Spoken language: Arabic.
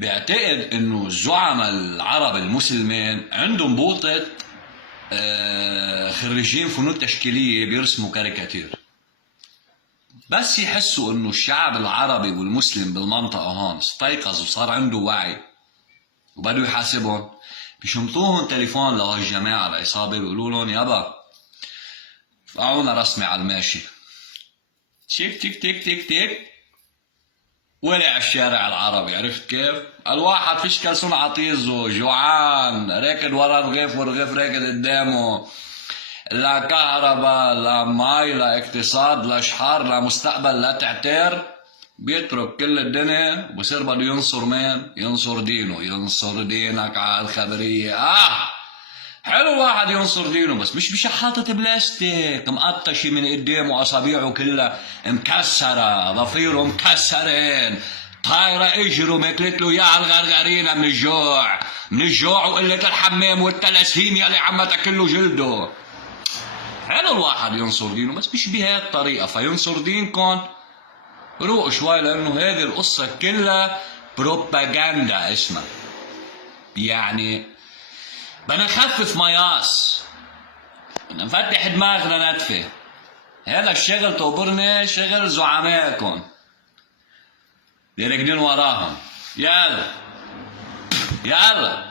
بيعتقد انه الزعماء العرب المسلمين عندهم بوطة خريجين فنون تشكيلية بيرسموا كاريكاتير. بس يحسوا انه الشعب العربي والمسلم بالمنطقة هون استيقظ وصار عنده وعي وبدوا يحاسبهم، بيشمطوهم تليفون لهالجماعة العصابة بيقولوا لهم يابا فقعونا رسمي على الماشي، تيك تيك تيك تيك تيك ولع الشارع العربي. عرفت كيف؟ الواحد فيش كلسون عطيزه جوعان راكد ورا الرغيف والرغيف راكد قدامه، لا كهرباء لا مي لا اقتصاد لا شحار لا مستقبل لا تعتير، بيترك كل الدنيا وبصير بده ينصر مين؟ ينصر دينه. ينصر دينك على الخبرية. حلو الواحد ينصر دينه بس مش بشحاطة بلاستيك مقطشة من قدامه أصابيعه كلها مكسرة ضفيره مكسرين طايرة اجره ماكلت له اياها الغرغرينة من الجوع، من الجوع وقلة الحمام والتلاسيميا اللي عم تاكل له جلده. حلو الواحد ينصر دينه بس مش بهاي الطريقة. فينصر دينكم روق شوي لأنه هذه القصة كلها بروباغندا اسمها. يعني بدنا نخفف مياس، بدنا نفتح دماغنا ندفة. هذا الشغل توبرني شغل زعمائكم اللي راكدين وراهم. يلا يلا